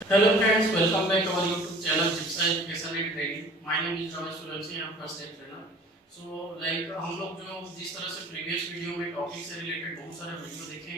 Hello friends, welcome back to our YouTube channel Jipsa Education and Training. My name is Ramesh Solanki, I am first aid trainer. So हम लोग जो जिस तरह से previous video में topic से related बहुत सारे वीडियो देखे,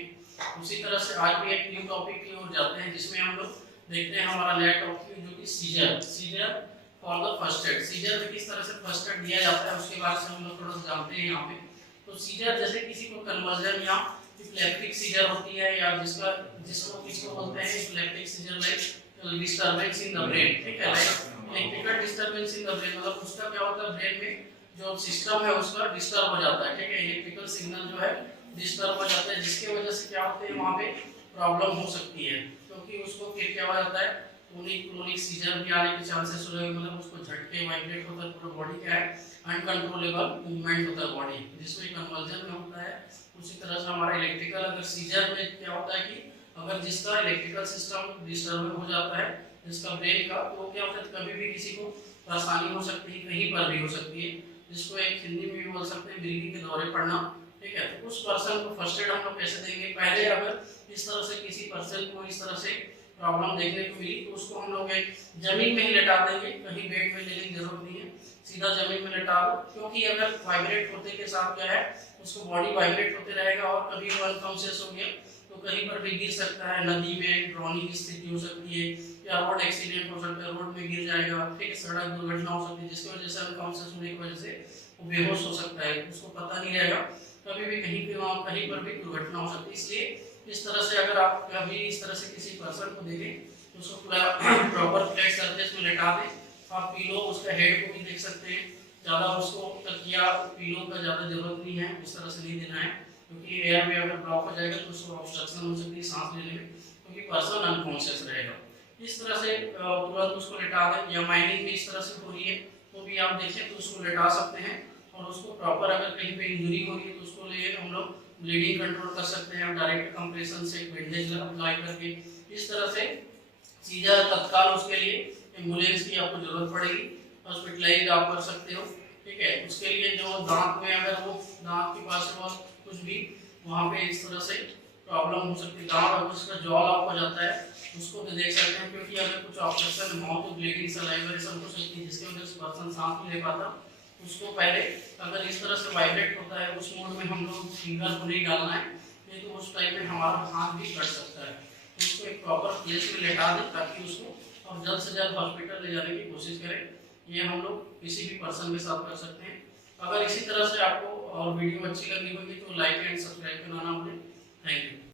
उसी तरह से आज भी एक न्यू टॉपिक की ओर जाते हैं जिसमें हम लोग देखते हैं हमारा नया टॉपिक जो कि seizure for the first aid. Seizure में किस तरह से फर्स्ट एड दिया जाता है उसके बारे में हम लोग थोड़ा सा जानते हैं यहाँ पे। तो सीजर जैसे किसी को कन्वर्जन या इपिलेप्टिक सीजर होती है या जिसको किसको बोलते हैं epileptic seizure like disturbance in the brain, ठीक है, like electrical disturbance in the brain, मतलब उसका क्या होता है ब्रेन में जो सिस्टम है उसका डिस्टर्ब हो जाता है, ठीक है, इलेक्ट्रिकल सिग्नल जो है डिस्टर्ब हो जाता है जिसकी वजह से क्या होते हैं वहाँ पे प्रॉब्लम हो सकती है, क्योंकि उसको फिर क्या हो जाता है क्लोनिक सीजर भी आने के चांसेस हो रहे, मतलब उसको झटके वाइब्रेट होता है पूरा बॉडी, क्या है अनकंट्रोलेबल मूवमेंट होता है बॉडी जिसमें कन्वर्जन में होता है। उसी तरह से हमारा इलेक्ट्रिकल अगर सीजर में क्या होता है कि अगर जिसका इलेक्ट्रिकल सिस्टम डिस्टर्ब हो जाता है जिसका ब्रेन का, तो क्या होता है कभी भी किसी को परेशानी हो सकती है, कहीं पर भी हो सकती है, जिसको एक हिंदी में भी बोल सकते हैं मिर्गी के दौरे पड़ना, ठीक है। तो उस पर्सन को फर्स्ट एड हम लोग कैसे देंगे, पहले अगर इस तरह से किसी पर्सन को इस तरह से प्रॉब्लम देखने को मिली तो उसको हम लोग एक जमीन में ही लेटा देंगे, कहीं बेड में लेने की जरूरत नहीं है, सीधा जमीन में लेटा दो, क्योंकि अगर वाइब्रेट होते के साथ क्या है उसको बॉडी वाइब्रेट होते रहेगा और कभी वो अनकॉन्शियस हो गया तो कहीं पर भी गिर सकता है, नदी में ड्रॉनिंग की स्थिति हो सकती है या रोड एक्सीडेंट हो सकता है, रोड में गिर जाएगा, ठीक है, सड़क दुर्घटना हो सकती है जिसकी वजह से अनकॉन्शियस होने की वजह से वो बेहोश हो सकता है, उसको पता नहीं रहेगा, कभी भी कहीं पर भी दुर्घटना हो सकती है। इसलिए इस तरह से अगर आप कभी इस तरह से किसी पर्सन को देखें तो उसको पूरा प्रॉपर फ्लैट सरफेस में लेटा दें, आप पीलो उसका हेड को भी देख सकते हैं, ज़्यादा उसको तकिया पीलो का ज़्यादा जरूरत नहीं है, उस तरह से नहीं देना है, क्योंकि एयर में अगर ब्लॉक हो जाएगा तो उसको ऑब्स्ट्रक्शन हो सकती है सांस लेने में, क्योंकि पर्सन अनकॉन्शियस रहेगा। इस तरह से तुरंत उसको लेटा दें, या माइनिंग भी इस तरह से हो रही है तो भी आप देखें तो उसको लेटा सकते हैं, और उसको प्रॉपर अगर कहीं पे इंजरी हो रही है तो उसको लिए हम लोग ब्लीडिंग कंट्रोल कर सकते हैं डायरेक्ट कंप्रेशन से बैंडेज अप्लाई करके। इस तरह से सीधा तत्काल उसके लिए एम्बुलेंस की आपको जरूरत पड़ेगी, हॉस्पिटलाइज आप कर सकते हो, ठीक है। उसके लिए जो दांत में अगर वो दांत के पास वो कुछ भी वहाँ पे इस तरह से प्रॉब्लम हो सकती है, दांत अगर उसका जॉ लॉक हो जाता है उसको भी देख सकते हैं, क्योंकि अगर कुछ ऑपरेशन माउथ तो ब्लीडिंग सलाइवेशन हो सकती है जिसकी वजह से पर्सन सांस नहीं ले पाता, उसको पहले अगर इस तरह से वाइब्रेट होता है उस मोड में हम लोग फिंगर को नहीं डालना है, नहीं तो उस टाइम में हमारा हाथ भी कट सकता है, तो उसको एक प्रॉपर प्लेस में लेटा दें ताकि उसको और जल्द से जल्द हॉस्पिटल ले जाने की कोशिश करें। ये हम लोग किसी भी पर्सन के साथ कर सकते हैं। अगर इसी तरह से आपको और वीडियो अच्छी लगी होगी तो लाइक एंड सब्सक्राइब करना ना भूलें। Thank you.